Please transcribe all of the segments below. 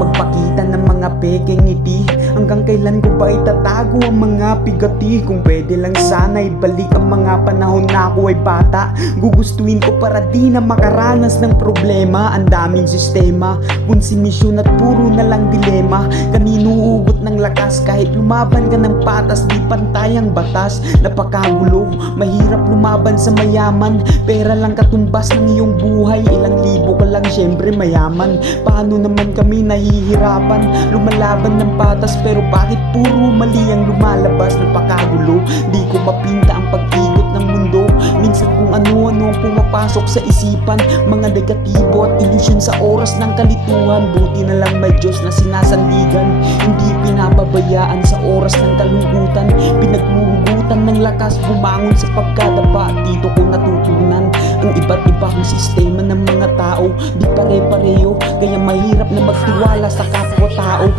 magpakita ng mga pekeng ngiti. Hanggang kailan ko ba itatago ang mga pigati? Kung pwede lang sana ibalik ang mga panahon na ako ay bata. Gugustuhin ko para di na makaranas ng problema. Ang daming sistema, konsimisyon at puro na lang dilema. Kanino ugot ng lakas kahit lumaban ka ng patas? Di pantay ang batas, napakagulo. Mahirap lumaban sa mayaman, pera lang katumbas ng iyong buhay. Ilang libo ka lang syempre mayaman. Paano naman kami nahihirapan lumalaban ng patas? Pero bakit puro mali ang lumalabas? Napakagulo, di ko mapinta ang pag-ikot ng mundo. Minsan kung ano-ano ang pumapasok sa isipan, mga negatibo at ilusyon sa oras ng kalituhan. Buti na lang may Diyos na sinasandigan, hindi pinababayaan sa oras ng kalungkutan. Pinaghuhugutan ng lakas bumangon sa pagkadapa. Dito ko natutunan ang iba't ibang sistema ng mga tao, di pare-pareho, kaya mahirap na magtiwala sa kapwa-tao.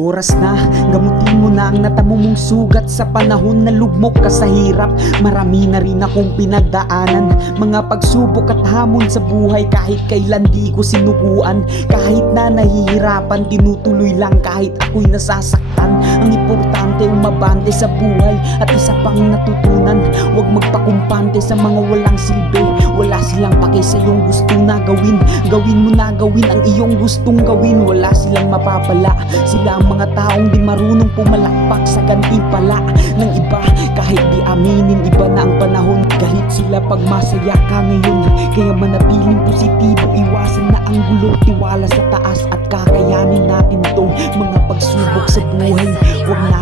Oras na, gamutin mo na ang natamo mong sugat. Sa panahon na lugmok ka sa hirap, marami na rin akong pinagdaanan. Mga pagsubok at hamon sa buhay, kahit kailan di ko sinubuan. Kahit na nahihirapan, tinutuloy lang kahit ako'y nasasaktan. Ang importante umabante sa buhay. At isa pang natutunan, huwag magpakumpante sa mga walang silbi. Wala silang pake sa iyong gusto na gawin. Gawin mo na gawin ang iyong gustong gawin. Wala silang mapapala, sila ang mga taong di marunong pumalakpak sa gantimpala ng iba. Kahit di aminin, iba na ang panahon. Galit sila pag masaya ka ngayon, kaya manatiling positibo, iwasan na ang gulo. Tiwala sa taas at kakayanin natin tong mga pagsubok sa buhay. Huwag na